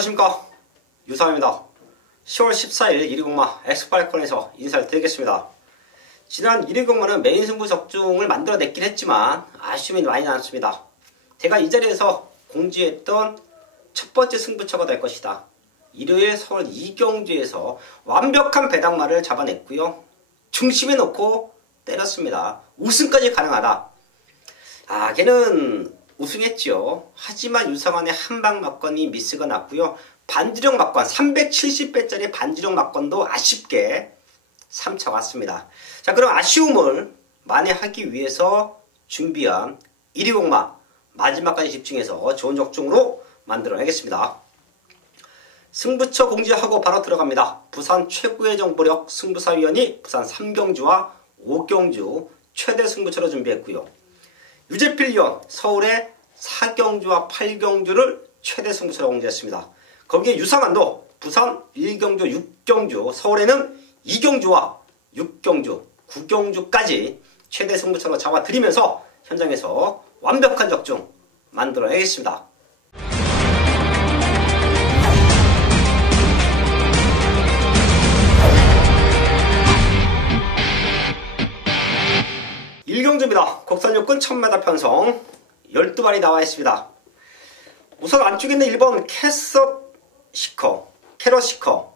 안녕하십니까, 유상입니다. 10월 14일 120마 엑스파이콘에서 인사를 드리겠습니다. 지난 120마는 메인 승부 적중을 만들어냈긴 했지만 아쉬움이 많이 남았습니다. 제가 이 자리에서 공지했던 첫 번째 승부처가 될 것이다. 일요일 서울 이경주에서 완벽한 배당마를 잡아냈고요. 중심에 놓고 때렸습니다. 우승까지 가능하다. 걔는 우승했죠. 하지만 유상환의 한방 막건이 미스가 났고요. 반지력 막건 370배짜리 반지력 막건도 아쉽게 3차 왔습니다. 자, 그럼 아쉬움을 만회하기 위해서 준비한 120마 마지막까지 집중해서 좋은 적중으로 만들어내겠습니다. 승부처 공지하고 바로 들어갑니다. 부산 최고의 정보력 승부사위원이 부산 3경주와 5경주 최대 승부처로 준비했고요. 유재필 위원 서울의 4경주와 8경주를 최대 승부처로 공지했습니다. 거기에 유상환도 부산 1경주, 6경주, 서울에는 2경주와 6경주, 9경주까지 최대 승부처로 잡아드리면서 현장에서 완벽한 적중 만들어내겠습니다. 일경주입니다. 국산 육군 1000m 편성 12발이 나와 있습니다. 우선 안쪽에 있는 1번 캐럿 시커.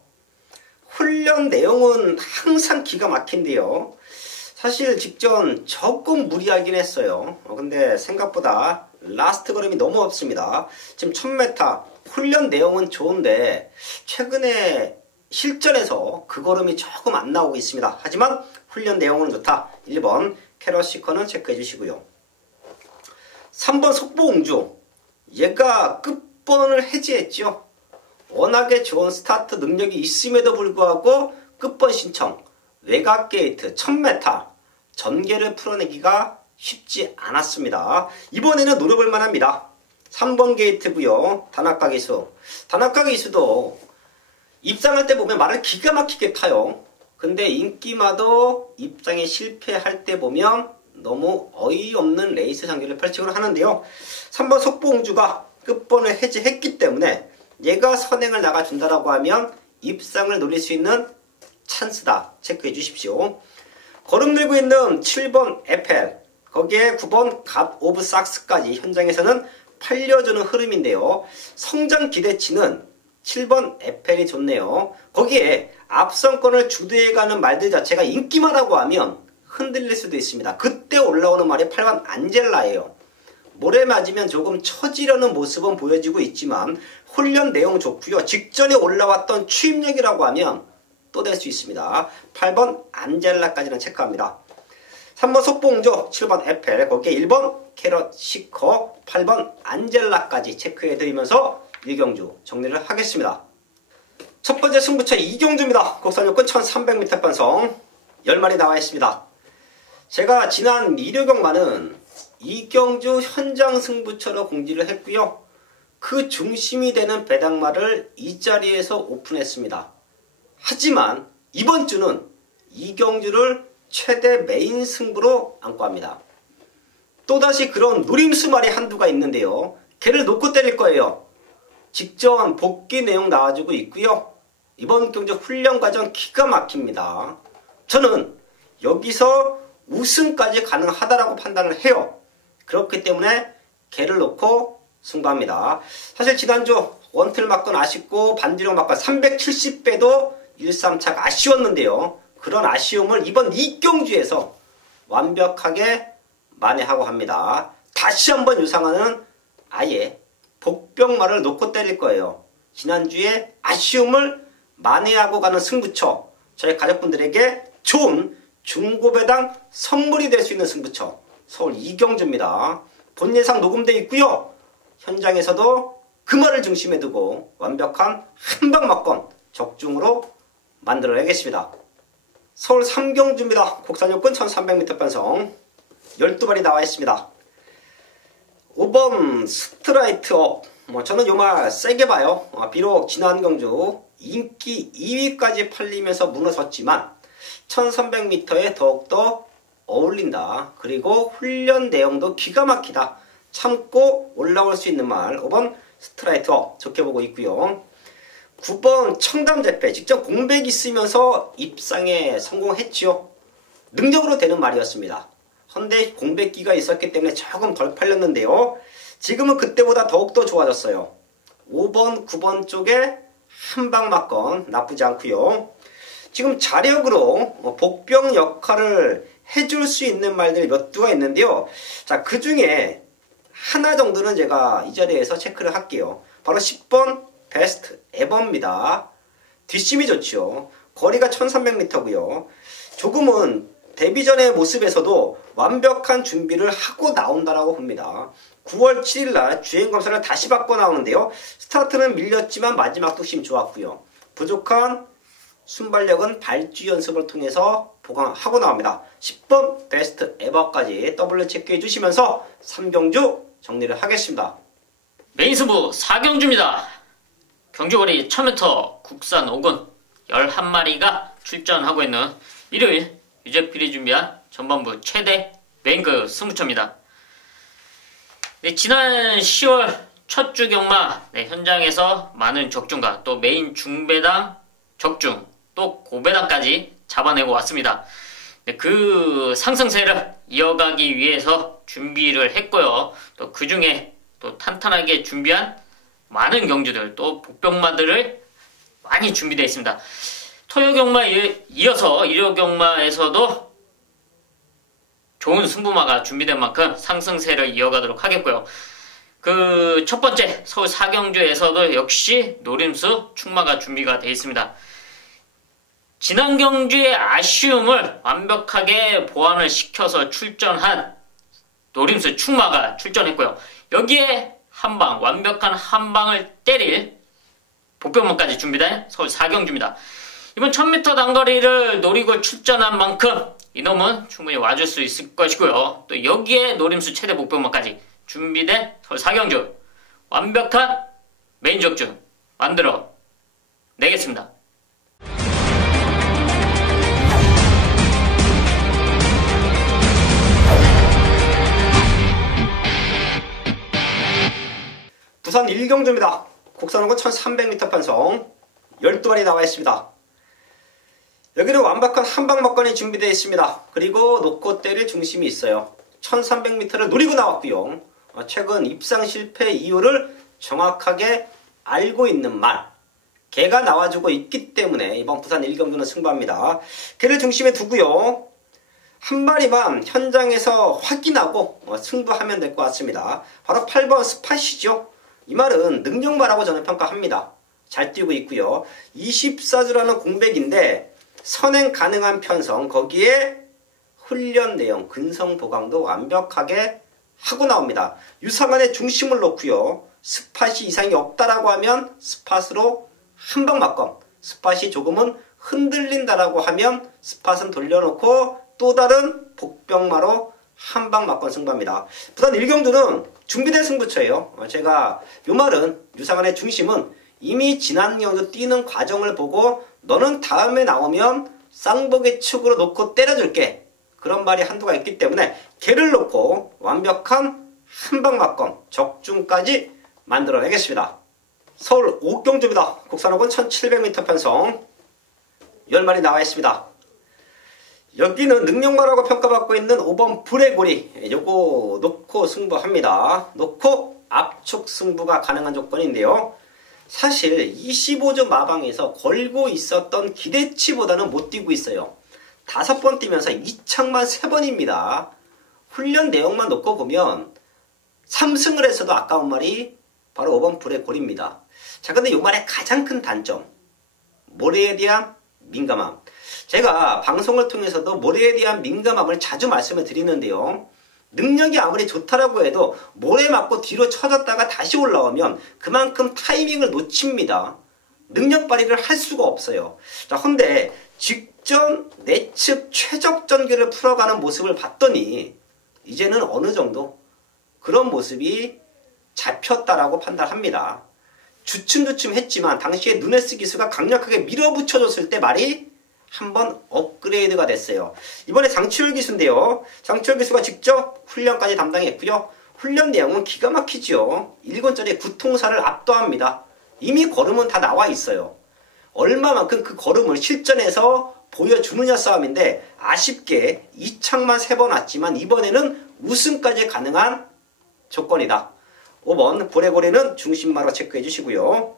훈련 내용은 항상 기가 막힌데요. 사실 직전 조금 무리하긴 했어요. 근데 생각보다 라스트 걸음이 너무 없습니다. 지금 1000m 훈련 내용은 좋은데 최근에 실전에서 그 걸음이 조금 안 나오고 있습니다. 하지만 훈련 내용은 좋다. 1번 캐럿 시커는 체크해 주시고요. 3번 속보옹주. 얘가 끝번을 해지했죠. 워낙에 좋은 스타트 능력이 있음에도 불구하고 끝번 신청, 외곽 게이트, 1000m 전개를 풀어내기가 쉽지 않았습니다. 이번에는 노려볼 만합니다. 3번 게이트고요. 다나카 기수. 다나카 기수도 입상할 때 보면 말을 기가 막히게 타요. 근데 인기마도 입장에 실패할 때 보면 너무 어이없는 레이스 장기를 펼치곤 하는데요. 3번 속보옹주가 끝번을 해지했기 때문에 얘가 선행을 나가준다라고 하면 입상을 노릴 수 있는 찬스다. 체크해 주십시오. 걸음 들고 있는 7번 에펠, 거기에 9번 갓 오브 삭스까지 현장에서는 팔려주는 흐름인데요. 성장 기대치는 7번 에펠이 좋네요. 거기에 앞선권을 주도해가는 말들 자체가 인기마라고 하면 흔들릴 수도 있습니다. 그때 올라오는 말이 8번 안젤라예요. 모래 맞으면 조금 처지려는 모습은 보여지고 있지만 훈련 내용 좋고요. 직전에 올라왔던 추임력이라고 하면 또 될 수 있습니다. 8번 안젤라까지는 체크합니다. 3번 속보옹주, 7번 에펠, 거기에 1번 캐럿 시커, 8번 안젤라까지 체크해드리면서 1경주 정리를 하겠습니다. 첫 번째 승부처 2경주입니다. 국산 육군 1300m 편성 10마리 나와 있습니다. 제가 지난 일요경마는 2경주 현장 승부처로 공지를 했고요. 그 중심이 되는 배당마를 이 자리에서 오픈했습니다. 하지만 이번 주는 2경주를 최대 메인 승부로 안고 합니다. 또다시 그런 노림수말이 한두가 있는데요. 걔를 놓고 때릴 거예요. 직전 복귀 내용 나와주고 있고요. 이번 경주 훈련 과정 기가 막힙니다. 저는 여기서 우승까지 가능하다라고 판단을 해요. 그렇기 때문에 걔를 놓고 승부합니다. 사실 지난주 원틀 막건 아쉽고 반지력 막건 370배도 1-3차가 아쉬웠는데요. 그런 아쉬움을 이번 2경주에서 완벽하게 만회하고 합니다. 다시 한번 유상환은 아예 복병마를 놓고 때릴 거예요. 지난주에 아쉬움을 만회하고 가는 승부처, 저희 가족분들에게 좋은 중고배당 선물이 될 수 있는 승부처 서울 이경주입니다. 본 예상 녹음되어 있고요. 현장에서도 그 말을 중심에 두고 완벽한 한방 막건 적중으로 만들어내겠습니다. 서울 3경주입니다. 국산 육군 1300m 편성 12발이 나와 있습니다. 5번 스트라이트 업. 저는 요 말 세게 봐요. 비록 지난 경주 인기 2위까지 팔리면서 무너졌지만 1300m에 더욱더 어울린다. 그리고 훈련 내용도 기가 막히다. 참고 올라올 수 있는 말 5번 스트라이트 업 좋게 보고 있고요. 9번 청담재패 직접 공백이 있으면서 입상에 성공했지요. 능력으로 되는 말이었습니다. 헌데 공백기가 있었기 때문에 조금 덜 팔렸는데요. 지금은 그때보다 더욱더 좋아졌어요. 5번, 9번 쪽에 한방 맞건 나쁘지 않고요. 지금 자력으로 복병 역할을 해줄 수 있는 말들이 몇 두가 있는데요. 자, 그 중에 하나 정도는 제가 이 자리에서 체크를 할게요. 바로 10번 베스트 에버입니다. 뒷심이 좋죠. 거리가 1300m고요. 조금은 데뷔전의 모습에서도 완벽한 준비를 하고 나온다라고 봅니다. 9월 7일날 주행검사를 다시 받고 나오는데요. 스타트는 밀렸지만 마지막 뚝심 좋았고요. 부족한 순발력은 발주 연습을 통해서 보강하고 나옵니다. 10번 베스트 에버까지 더블로 체크해 주시면서 3경주 정리를 하겠습니다. 메인 승부 4경주입니다. 경주거리 1000m 국산 5군 11마리가 출전하고 있는 일요일 유재필이 준비한 전반부 최대 메인급 승부처입니다. 네, 지난 10월 첫 주 경마 현장에서 많은 적중과 또 메인 중배당 적중 또 고배당까지 잡아내고 왔습니다. 네, 그 상승세를 이어가기 위해서 준비를 했고요. 또 그 중에 또 탄탄하게 준비한 많은 경주들 또 복병마들을 많이 준비되어 있습니다. 토요 경마에 이어서 일요 경마에서도 좋은 승부마가 준비된 만큼 상승세를 이어가도록 하겠고요. 그 첫 번째 서울 4경주에서도 역시 노림수 축마가 준비가 되어 있습니다. 지난 경주의 아쉬움을 완벽하게 보완을 시켜서 출전한 노림수 축마가 출전했고요. 여기에 한방, 완벽한 한방을 때릴 복병마까지 준비된 서울 4경주입니다. 이번 1000m 단거리를 노리고 출전한 만큼 이놈은 충분히 와줄 수 있을 것이고요. 또 여기에 노림수 최대 복병마까지 준비된 서울 4경주 완벽한 메인 적중 만들어 내겠습니다. 부산 1경주입니다. 국산호는 1300m 편성 12마리 나와 있습니다. 여기는 완벽한 한방 막건이 준비되어 있습니다. 그리고 놓고 때릴 중심이 있어요. 1300m를 노리고 나왔고요. 최근 입상 실패 이유를 정확하게 알고 있는 말. 개가 나와주고 있기 때문에 이번 부산 1경주는 승부합니다. 개를 중심에 두고요. 한 마리만 현장에서 확인하고 승부하면 될 것 같습니다. 바로 8번 스팟이죠. 이 말은 능력마라고 저는 평가합니다. 잘 뛰고 있고요. 24주라는 공백인데 선행 가능한 편성, 거기에 훈련 내용, 근성 보강도 완벽하게 하고 나옵니다. 유상한의 중심을 놓고요. 스팟이 이상이 없다라고 하면 스팟으로 한방 막건, 스팟이 조금은 흔들린다라고 하면 스팟은 돌려놓고 또 다른 복병마로 한방 막건 승부합니다. 부산 1경주는 준비된 승부처예요. 제가 요 말은 유상한의 중심은 이미 지난 경주 뛰는 과정을 보고 너는 다음에 나오면 쌍복의 축으로 놓고 때려줄게. 그런 말이 한두가 있기 때문에 개를 놓고 완벽한 한방 막건 적중까지 만들어내겠습니다. 서울 5경주입니다. 국산호은 1700m 편성 10마리 나와 있습니다. 여기는 능력마라고 평가받고 있는 5번 불의 고리, 요거 놓고 승부합니다. 놓고 압축 승부가 가능한 조건인데요. 사실 25주 마방에서 걸고 있었던 기대치보다는 못 뛰고 있어요. 5번 뛰면서 2착만 3번입니다. 훈련 내용만 놓고 보면 3승을 했어도 아까운 말이 바로 5번 불의 고리입니다. 자, 근데 이 말의 가장 큰 단점, 모래에 대한 민감함. 제가 방송을 통해서도 모래에 대한 민감함을 자주 말씀을 드리는데요. 능력이 아무리 좋다라고 해도 모래 맞고 뒤로 쳐졌다가 다시 올라오면 그만큼 타이밍을 놓칩니다. 능력 발휘를 할 수가 없어요. 자, 근데 직전 내측 최적 전개를 풀어가는 모습을 봤더니 이제는 어느 정도 그런 모습이 잡혔다라고 판단합니다. 주춤주춤 했지만 당시에 누네스 기수가 강력하게 밀어붙여줬을 때 말이 한번 업그레이드가 됐어요. 이번에 장치열 기수인데요. 장치열 기수가 직접 훈련까지 담당했고요. 훈련 내용은 기가 막히죠. 1권짜리 구통사를 압도합니다. 이미 걸음은 다 나와 있어요. 얼마만큼 그 걸음을 실전에서 보여주느냐 싸움인데 아쉽게 2착만 3번 왔지만 이번에는 우승까지 가능한 조건이다. 5번 보레고래는 중심마로 체크해 주시고요.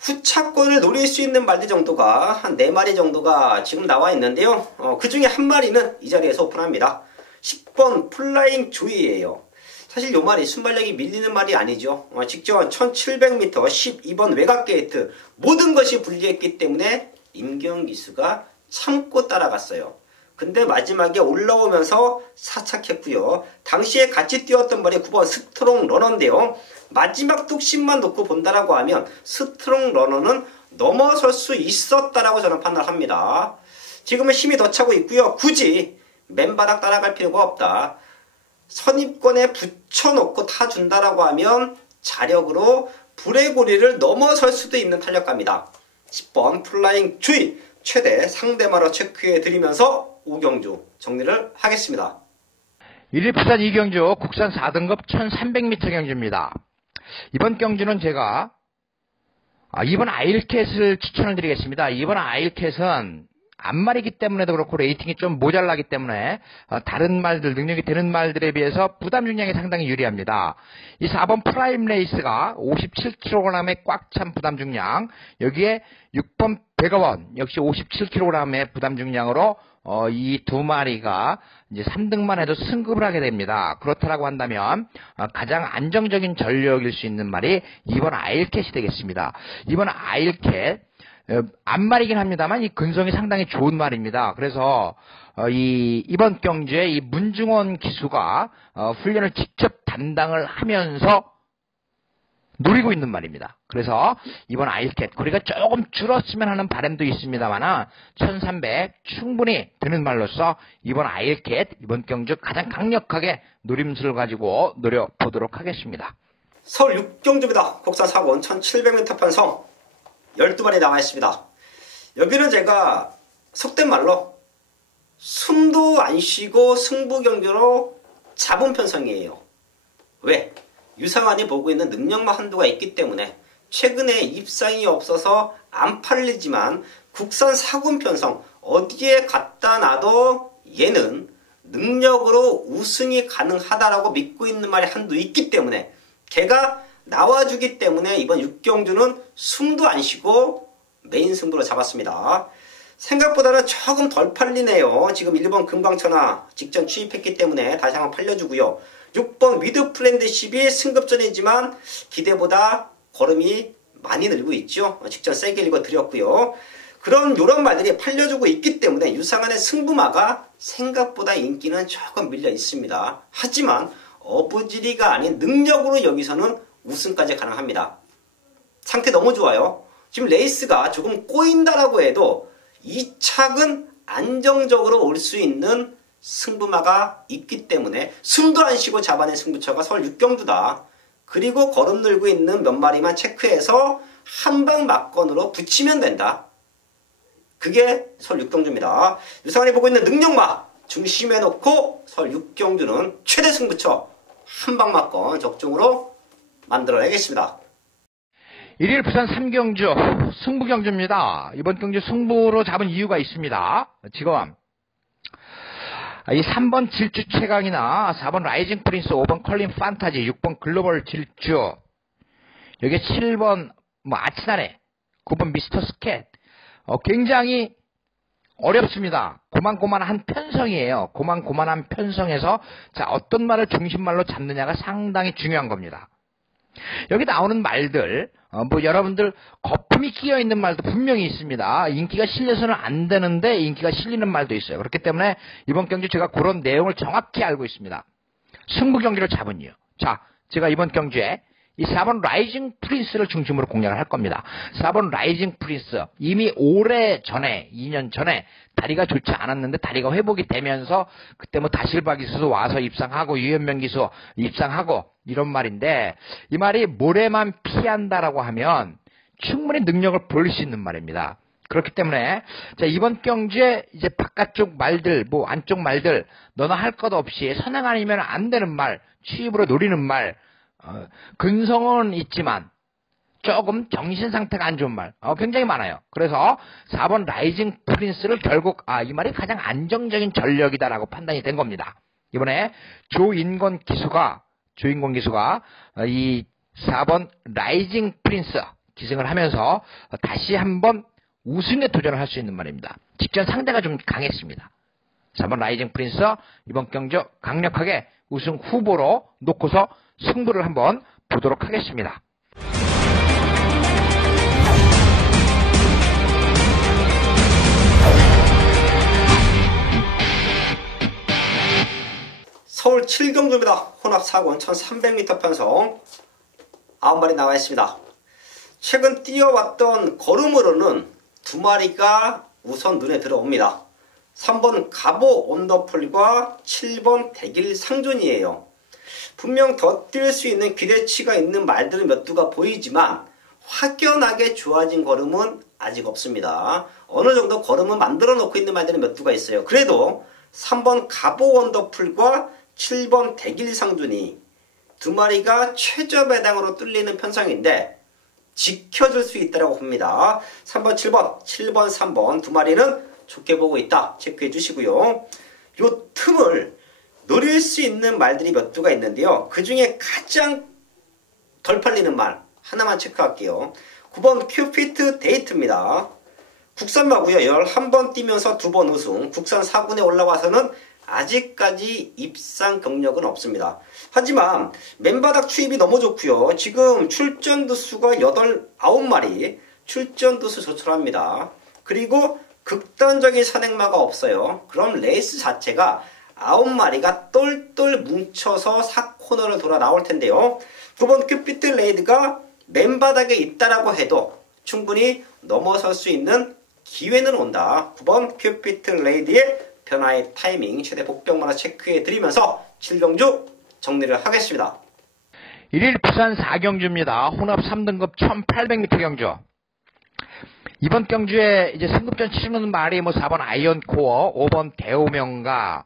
후차권을 노릴 수 있는 말들 정도가 한 4마리 정도가 지금 나와 있는데요. 그 중에 한 마리는 이 자리에서 오픈합니다. 10번 플라잉 조이예요. 사실 요 말이 순발력이 밀리는 말이 아니죠. 직전 1700m 12번 외곽 게이트 모든 것이 불리했기 때문에 임경기수가 참고 따라갔어요. 근데 마지막에 올라오면서 사착했고요. 당시에 같이 뛰었던 말이 9번 스트롱 러너인데요. 마지막 뚝심만 놓고 본다라고 하면 스트롱 러너는 넘어설 수 있었다라고 저는 판단합니다. 지금은 힘이 더 차고 있고요. 굳이 맨바닥 따라갈 필요가 없다. 선입권에 붙여놓고 타준다라고 하면 자력으로 불의 고리를 넘어설 수도 있는 탄력가입니다. 10번 플라잉 주의 최대 상대마로 체크해 드리면서 5경주 정리를 하겠습니다. 1일 부산 2경주 국산 4등급 1300m 경주입니다. 이번 경주는 제가 이번 아일캣을 추천을 드리겠습니다. 이번 아일캣은 앞말이기 때문에도 그렇고 레이팅이 좀 모자라기 때문에 다른 말들, 능력이 되는 말들에 비해서 부담 중량이 상당히 유리합니다. 이 4번 프라임 레이스가 57kg의 꽉 찬 부담 중량, 여기에 6번 백어원 역시 57kg의 부담 중량으로 이 두 마리가 이제 3등만 해도 승급을 하게 됩니다. 그렇다라고 한다면 가장 안정적인 전력일 수 있는 말이 이번 아일캣이 되겠습니다. 이번 아일캣 앞말이긴 합니다만 이 근성이 상당히 좋은 말입니다. 그래서 이번 경주에 이 문중원 기수가 훈련을 직접 담당을 하면서 노리고 있는 말입니다. 그래서 이번 아일캣 거리가 조금 줄었으면 하는 바람도 있습니다만 1300 충분히 드는 말로서 이번 아일캣 이번 경주 가장 강력하게 노림수를 가지고 노려보도록 하겠습니다. 서울 6경주입니다. 국산 4번 1700m 편성 12마리 나와 있습니다. 여기는 제가 속된 말로 숨도 안 쉬고 승부 경주로 잡은 편성이에요. 왜? 유상한이 보고 있는 능력만 한도가 있기 때문에 최근에 입상이 없어서 안 팔리지만 국산 4군 편성 어디에 갖다 놔도 얘는 능력으로 우승이 가능하다라고 믿고 있는 말이 한도 있기 때문에 걔가 나와주기 때문에 이번 6경주는 숨도 안 쉬고 메인 승부로 잡았습니다. 생각보다는 조금 덜 팔리네요. 지금 1번 금강천하 직전 취입했기 때문에 다시 한번 팔려주고요. 6번 위드플랜드 10이 승급전이지만 기대보다 걸음이 많이 늘고 있죠. 직전 세게 읽어드렸고요. 요런 말들이 팔려주고 있기 때문에 유상한의 승부마가 생각보다 인기는 조금 밀려 있습니다. 하지만 어부지리가 아닌 능력으로 여기서는 우승까지 가능합니다. 상태 너무 좋아요. 지금 레이스가 조금 꼬인다라고 해도 이 착은 안정적으로 올 수 있는 승부마가 있기 때문에 숨도 안 쉬고 잡아낸 승부처가 서울 6경주다. 그리고 걸음 늘고 있는 몇 마리만 체크해서 한방 막건으로 붙이면 된다. 그게 서울 6경주입니다. 유상한이 보고 있는 능력마 중심에 놓고 서울 6경주는 최대 승부처 한방 막건 적중으로 만들어내겠습니다. 1일 부산 3경주 승부경주입니다. 이번 경주 승부로 잡은 이유가 있습니다. 지금 이 3번 질주 최강이나 4번 라이징 프린스, 5번 컬린 판타지, 6번 글로벌 질주, 여기 7번 아치나레, 9번 미스터 스캣 굉장히 어렵습니다. 고만고만한 편성이에요. 고만고만한 편성에서 자 어떤 말을 중심말로 잡느냐가 상당히 중요한 겁니다. 여기 나오는 말들 여러분들 거품이 끼어있는 말도 분명히 있습니다. 인기가 실려서는 안 되는데 인기가 실리는 말도 있어요. 그렇기 때문에 이번 경주 제가 그런 내용을 정확히 알고 있습니다. 승부 경기를 잡은 이유. 자, 제가 이번 경주에 이 4번 라이징 프린스를 중심으로 공략을 할 겁니다. 4번 라이징 프린스 이미 오래 전에 2년 전에 다리가 좋지 않았는데 다리가 회복이 되면서 그때 다실바 기수도 와서 입상하고 유현명 기수 입상하고 이런 말인데 이 말이 모래만 피한다라고 하면 충분히 능력을 보일 수 있는 말입니다. 그렇기 때문에 자 이번 경주에 이제 바깥쪽 말들 안쪽 말들 너나 할 것 없이 선행 아니면 안 되는 말 취입으로 노리는 말 근성은 있지만 조금 정신 상태가 안 좋은 말 굉장히 많아요. 그래서 4번 라이징 프린스를 결국 이 말이 가장 안정적인 전력이다라고 판단이 된 겁니다. 이번에 조인권 기수가 이 4번 라이징 프린스 기승을 하면서 다시 한번 우승에 도전을 할 수 있는 말입니다. 직전 상대가 좀 강했습니다. 4번 라이징 프린스 이번 경기 강력하게 우승 후보로 놓고서 승부를 한번 보도록 하겠습니다. 서울 7경주입니다. 혼합 4권 1300m 편성 9마리 나와 있습니다. 최근 뛰어왔던 걸음으로는 2마리가 우선 눈에 들어옵니다. 3번 가보 온더풀과 7번 대길 상존이에요. 분명 더 뛸 수 있는 기대치가 있는 말들은 몇 두가 보이지만 확연하게 좋아진 걸음은 아직 없습니다. 어느 정도 걸음은 만들어 놓고 있는 말들은 몇 두가 있어요. 그래도 3번 가보 원더풀과 7번 대길 상존이 2마리가 최저 배당으로 뚫리는 편성인데 지켜줄 수 있다고 봅니다. 3번, 7번, 3번 2마리는 좋게 보고 있다. 체크해 주시고요. 요 틈을 노릴 수 있는 말들이 몇 두가 있는데요. 그 중에 가장 덜 팔리는 말 하나만 체크할게요. 9번 큐피트 데이트입니다. 국산마고요. 11번 뛰면서 2번 우승. 국산 4군에 올라와서는 아직까지 입상 경력은 없습니다. 하지만 맨바닥 추입이 너무 좋고요. 지금 출전 두수가 9마리 출전 두수 조촐합니다. 그리고 극단적인 산행마가 없어요. 그럼 레이스 자체가 9마리가 똘똘 뭉쳐서 4코너를 돌아 나올 텐데요. 9번 큐피트 레이드가 맨바닥에 있다라고 해도 충분히 넘어설 수 있는 기회는 온다. 9번 큐피트 레이드의 변화의 타이밍 최대 복병마다 체크해 드리면서 7경주 정리를 하겠습니다. 1일 부산 4경주입니다. 혼합 3등급 1800m 경주. 이번 경주에 이제 승급전 치르는 말이 4번 아이언코어, 5번 대오명가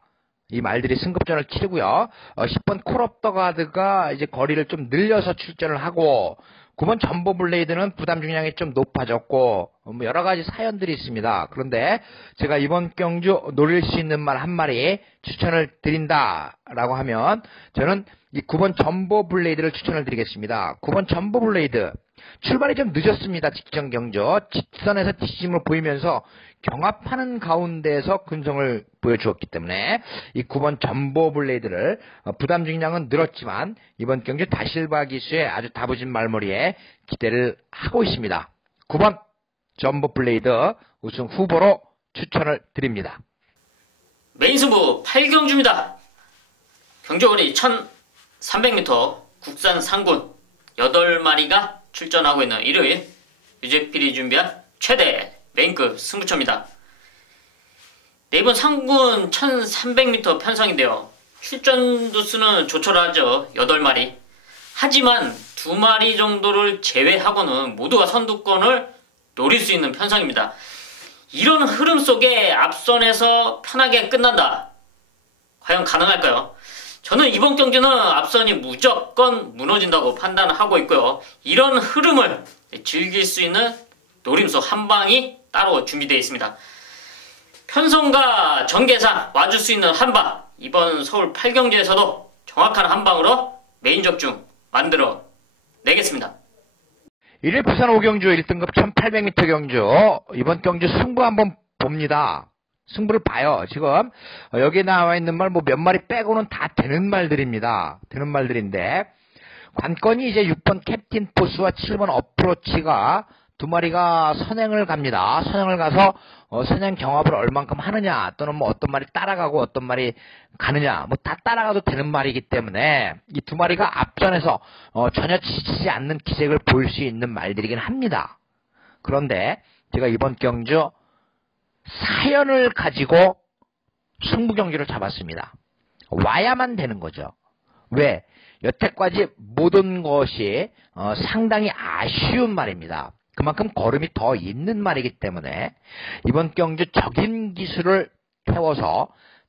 이 말들이 승급전을 치르고요. 10번 콜옵더가드가 이제 거리를 좀 늘려서 출전을 하고 9번 점보블레이드는 부담 중량이 좀 높아졌고 여러 가지 사연들이 있습니다. 그런데 제가 이번 경주 노릴 수 있는 말 한 마리 추천을 드린다라고 하면 저는 이 9번 점보블레이드를 추천을 드리겠습니다. 9번 점보블레이드 출발이 좀 늦었습니다. 직전 경주 직선에서 뒷심을 보이면서 경합하는 가운데에서 근성을 보여주었기 때문에 이 9번 점보블레이드를 부담 중량은 늘었지만 이번 경주 다실바 기수의 아주 다부진 말머리에 기대를 하고 있습니다. 9번 점보블레이드 우승 후보로 추천을 드립니다. 메인 승부 8경주입니다. 경주거리 1300m 국산 상군 8마리가 출전하고 있는 일요일 유재필이 준비한 최대 메인급 승부처입니다. 네 번 상군 1300m 편성인데요. 출전 두수는 조촐하죠. 8마리. 하지만 2마리 정도를 제외하고는 모두가 선두권을 노릴 수 있는 편성입니다. 이런 흐름 속에 앞선에서 편하게 끝난다. 과연 가능할까요? 저는 이번 경기는 앞선이 무조건 무너진다고 판단하고 있고요. 이런 흐름을 즐길 수 있는 노림수 한 방이 따로 준비되어 있습니다. 편성과 전개상 와줄 수 있는 한 방, 이번 서울 8경주에서도 정확한 한 방으로 메인 적중 만들어 내겠습니다. 1일 부산 5경주 1등급 1800m 경주 이번 경주 승부 한번 봅니다. 승부를 봐요. 지금 여기에 나와 있는 말 몇 마리 빼고는 다 되는 말들입니다. 되는 말들인데 관건이 이제 6번 캡틴 포스와 7번 어프로치가 2마리가 선행을 갑니다. 선행을 가서 선행 경합을 얼만큼 하느냐 또는 어떤 말이 따라가고 어떤 말이 가느냐 다 따라가도 되는 말이기 때문에 이 2마리가 앞전에서 전혀 지치지 않는 기색을 보일 수 있는 말들이긴 합니다. 그런데 제가 이번 경주 사연을 가지고 승부 경기를 잡았습니다. 와야만 되는 거죠. 왜? 여태까지 모든 것이 상당히 아쉬운 말입니다. 그만큼 걸음이 더 있는 말이기 때문에 이번 경주 적인 기술을 태워서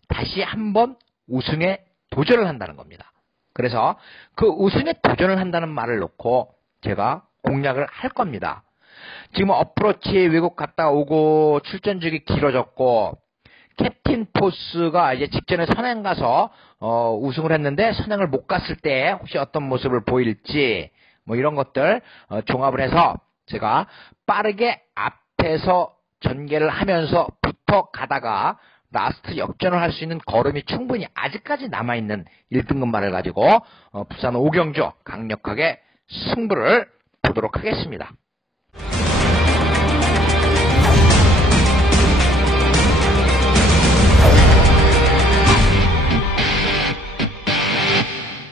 다시 한번 우승에 도전을 한다는 겁니다. 그래서 그 우승에 도전을 한다는 말을 놓고 제가 공략을 할 겁니다. 지금 어프로치 외국 갔다 오고 출전직이 길어졌고 캡틴 포스가 이제 직전에 선행 가서 우승을 했는데 선행을 못 갔을 때 혹시 어떤 모습을 보일지 뭐 이런 것들 종합을 해서 제가 빠르게 앞에서 전개를 하면서 붙어 가다가 라스트 역전을 할 수 있는 걸음이 충분히 아직까지 남아있는 1등급 말을 가지고 부산 5경주 강력하게 승부를 보도록 하겠습니다.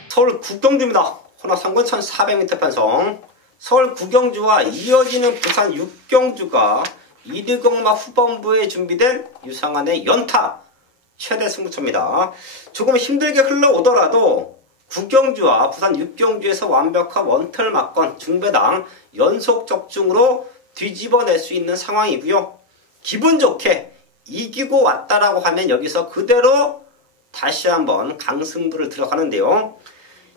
서울 구경주입니다. 혼합상군 1400m 편성. 서울 구경주와 이어지는 부산 6경주가 이르경마 후반부에 준비된 유상한의 연타 최대 승부처입니다. 조금 힘들게 흘러오더라도 구경주와 부산 6경주에서 완벽한 원털 막건 중배당 연속 적중으로 뒤집어낼 수 있는 상황이고요. 기분 좋게 이기고 왔다라고 하면 여기서 그대로 다시 한번 강승부를 들어가는데요.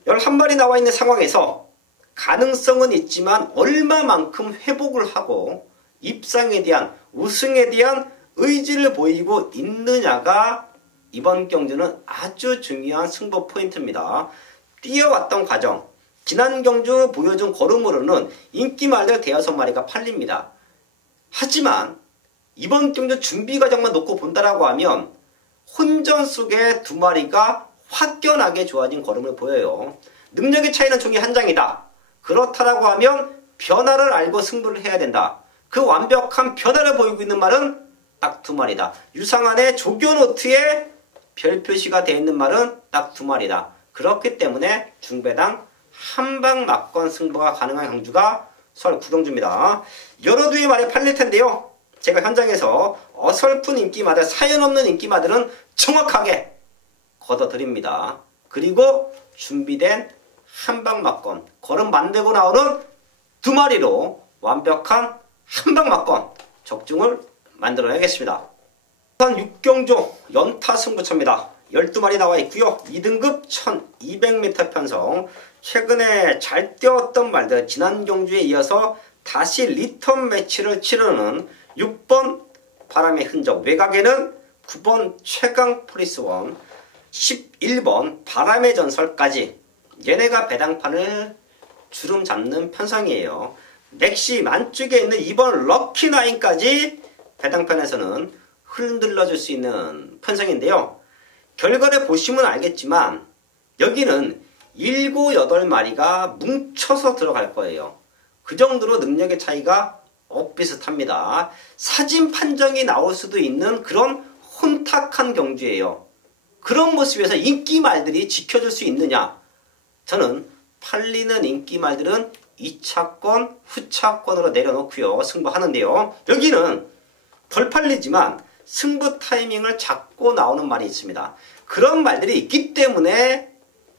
11마리 나와 있는 상황에서 가능성은 있지만 얼마만큼 회복을 하고 입상에 대한 우승에 대한 의지를 보이고 있느냐가 이번 경주는 아주 중요한 승부 포인트입니다. 뛰어왔던 과정, 지난 경주 보여준 걸음으로는 인기말들 대여섯 마리가 팔립니다. 하지만 이번 경주 준비 과정만 놓고 본다라고 하면 혼전 속에 두 마리가 확연하게 좋아진 걸음을 보여요. 능력의 차이는 종이 한 장이다. 그렇다라고 하면 변화를 알고 승부를 해야 된다. 그 완벽한 변화를 보이고 있는 말은 딱 두 마리다. 유상한의 조교노트에 별 표시가 되어 있는 말은 딱 두 마리다. 그렇기 때문에 중배당 한방 막건 승부가 가능한 경주가 서울 구경주입니다. 여러 두의 말이 팔릴 텐데요. 제가 현장에서 어설픈 인기마들, 사연 없는 인기마들은 정확하게 걷어드립니다. 그리고 준비된 한방 막건, 걸음 만들고 나오는 두 마리로 완벽한 한방 막건 적중을 만들어내겠습니다. 부산 6경주 연타 승부처입니다. 12마리 나와 있고요. 2등급 1200m 편성. 최근에 잘 뛰었던 말들, 지난 경주에 이어서 다시 리턴 매치를 치르는 6번 바람의 흔적, 외곽에는 9번 최강 프리스원, 11번 바람의 전설까지 얘네가 배당판을 주름 잡는 편성이에요. 맥심 안쪽에 있는 2번 럭키나인까지 배당판에서는 흔들러줄 수 있는 편성인데요. 결과를 보시면 알겠지만 여기는 7, 8마리가 뭉쳐서 들어갈 거예요. 그 정도로 능력의 차이가 엇비슷합니다. 사진 판정이 나올 수도 있는 그런 혼탁한 경주예요. 그런 모습에서 인기말들이 지켜줄 수 있느냐? 저는 팔리는 인기말들은 2차권, 후차권으로 내려놓고요. 승부하는데요. 여기는 덜 팔리지만 승부 타이밍을 잡고 나오는 말이 있습니다. 그런 말들이 있기 때문에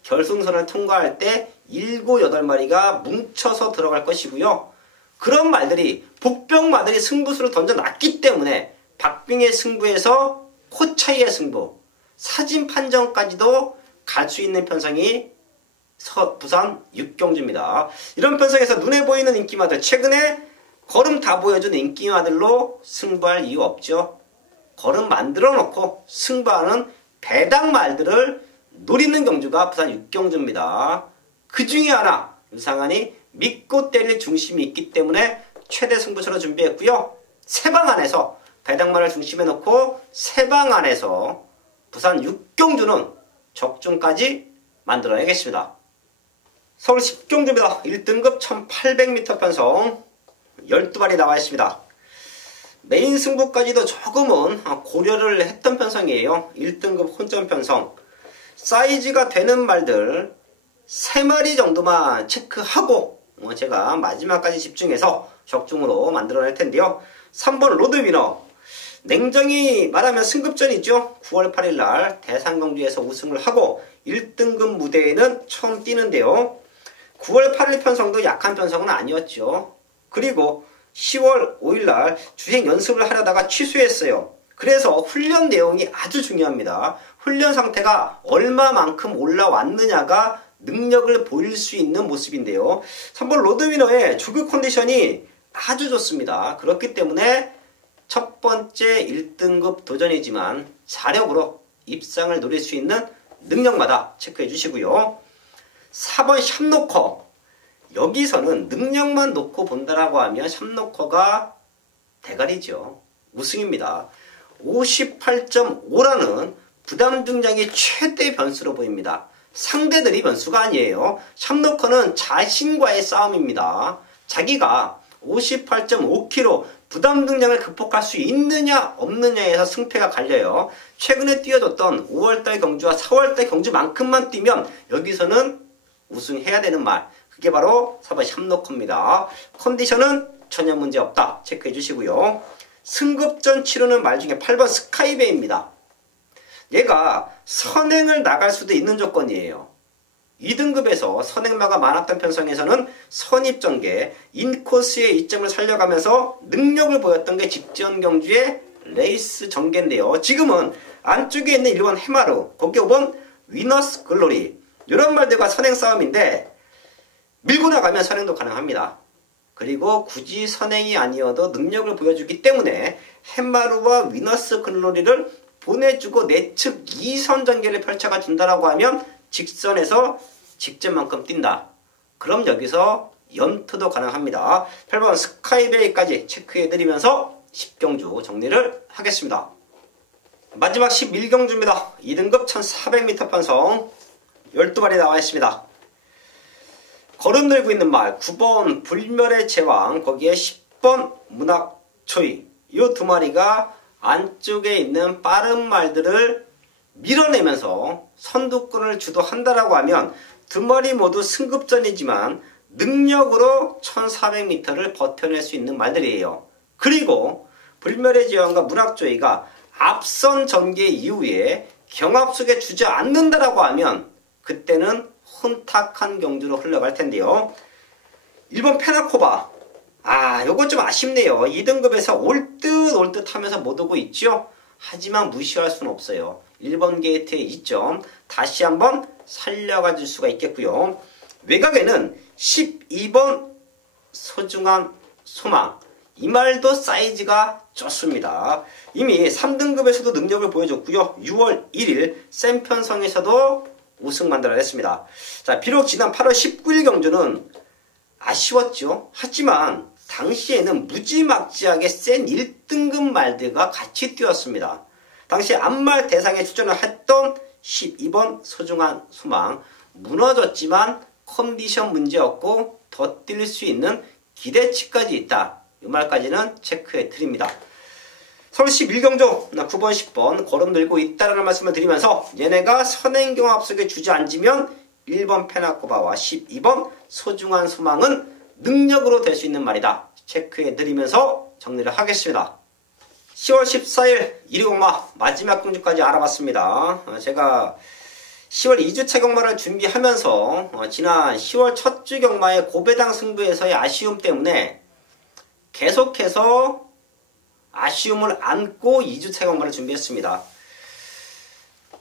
결승선을 통과할 때 7, 8마리가 뭉쳐서 들어갈 것이고요. 그런 말들이 복병마들이 승부수를 던져놨기 때문에 박빙의 승부에서 코 차이의 승부, 사진 판정까지도 갈 수 있는 편성이 부산 6경주입니다. 이런 편성에서 눈에 보이는 인기마들, 최근에 걸음 다 보여준 인기마들로 승부할 이유 없죠. 걸음 만들어 놓고 승부하는 배당말들을 노리는 경주가 부산 6경주입니다. 그 중에 하나 유상한이 믿고 때릴 중심이 있기 때문에 최대 승부처로 준비했고요. 세방 안에서 배당말을 중심에 놓고 세방 안에서 부산 6경주는 적중까지 만들어내겠습니다. 서울 10경주입니다. 1등급 1800m 편성 12마리 나와 있습니다. 메인 승부까지도 조금은 고려를 했던 편성이에요. 1등급 혼전 편성. 사이즈가 되는 말들 3마리 정도만 체크하고 제가 마지막까지 집중해서 적중으로 만들어낼 텐데요. 3번 로드위너. 냉정히 말하면 승급전이죠. 9월 8일날 대상경주에서 우승을 하고 1등급 무대에는 처음 뛰는데요. 9월 8일 편성도 약한 편성은 아니었죠. 그리고 10월 5일날 주행 연습을 하려다가 취소했어요. 그래서 훈련 내용이 아주 중요합니다. 훈련 상태가 얼마만큼 올라왔느냐가 능력을 보일 수 있는 모습인데요. 3번 로드위너의 조교 컨디션이 아주 좋습니다. 그렇기 때문에 첫 번째 1등급 도전이지만 자력으로 입상을 노릴 수 있는 능력마다 체크해 주시고요. 4번 샵노커. 여기서는 능력만 놓고 본다라고 하면 샵노커가 대가리죠. 우승입니다. 58.5라는 부담 중량이 최대 변수로 보입니다. 상대들이 변수가 아니에요. 샵노커는 자신과의 싸움입니다. 자기가 58.5kg 부담 중량을 극복할 수 있느냐 없느냐에서 승패가 갈려요. 최근에 뛰어줬던 5월달 경주와 4월달 경주만큼만 뛰면 여기서는 우승해야 되는 말. 그게 바로 4번 샵노커입니다. 컨디션은 전혀 문제 없다. 체크해 주시고요. 승급전 치르는 말 중에 8번 스카이베이입니다. 얘가 선행을 나갈 수도 있는 조건이에요. 2등급에서 선행마가 많았던 편성에서는 선입전개, 인코스의 이점을 살려가면서 능력을 보였던 게 직전 경주의 레이스 전개인데요. 지금은 안쪽에 있는 1번 해마루, 거기에 5번 위너스 글로리 이런 말들과 선행 싸움인데 밀고 나가면 선행도 가능합니다. 그리고 굳이 선행이 아니어도 능력을 보여주기 때문에 햇마루와 위너스 글로리를 보내주고 내측 2선 전개를 펼쳐가 준다라고 하면 직선에서 직전만큼 뛴다. 그럼 여기서 연투도 가능합니다. 8번 스카이베이까지 체크해드리면서 10경주 정리를 하겠습니다. 마지막 11경주입니다. 2등급 1400m 편성 12마리 나와 있습니다. 걸음 들고 있는 말 9번 불멸의 제왕, 거기에 10번 문학초이, 이 두 마리가 안쪽에 있는 빠른 말들을 밀어내면서 선두권을 주도한다라고 하면 두 마리 모두 승급전이지만 능력으로 1400m를 버텨낼 수 있는 말들이에요. 그리고 불멸의 제왕과 문학조이가 앞선 전개 이후에 경합 속에 주지 않는다라고 하면 그때는 혼탁한 경주로 흘러갈 텐데요. 1번 페나코바. 요거 좀 아쉽네요. 2등급에서 올 듯 하면서 못 오고 있죠. 하지만 무시할 수는 없어요. 1번 게이트의 이점 다시 한번 살려가 줄 수가 있겠고요. 외곽에는 12번 소중한 소망. 이 말도 사이즈가 좋습니다. 이미 3등급에서도 능력을 보여줬고요. 6월 1일 샘편성에서도 우승 만들어냈습니다. 자, 비록 지난 8월 19일 경주는 아쉬웠죠. 하지만 당시에는 무지막지하게 센 1등급 말들과 같이 뛰었습니다. 당시 앞말 대상에 출전을 했던 12번 소중한 소망, 무너졌지만 컨디션 문제였고 더 뛸 수 있는 기대치까지 있다. 이 말까지는 체크해 드립니다. 서울 11경주 9번 10번 걸음 들고 있다라는 말씀을 드리면서 얘네가 선행경합 속에 주저앉으면 1번 페나코바와 12번 소중한 소망은 능력으로 될 수 있는 말이다. 체크해 드리면서 정리를 하겠습니다. 10월 14일 1위 경마 마지막 경주까지 알아봤습니다. 제가 10월 2주차 경마를 준비하면서 지난 10월 첫 주 경마의 고배당 승부에서의 아쉬움 때문에 계속해서 아쉬움을 안고 2주차 경마를 준비했습니다.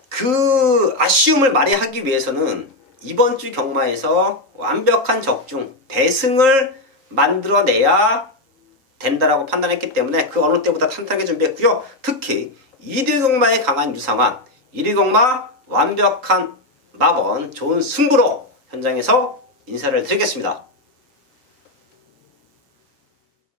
그 아쉬움을 말이하기 위해서는 이번 주 경마에서 완벽한 적중, 대승을 만들어내야 된다라고 판단했기 때문에 그 어느 때보다 탄탄하게 준비했고요. 특히 2위 경마에 강한 유상환, 1위 경마 완벽한 마번, 좋은 승부로 현장에서 인사를 드리겠습니다.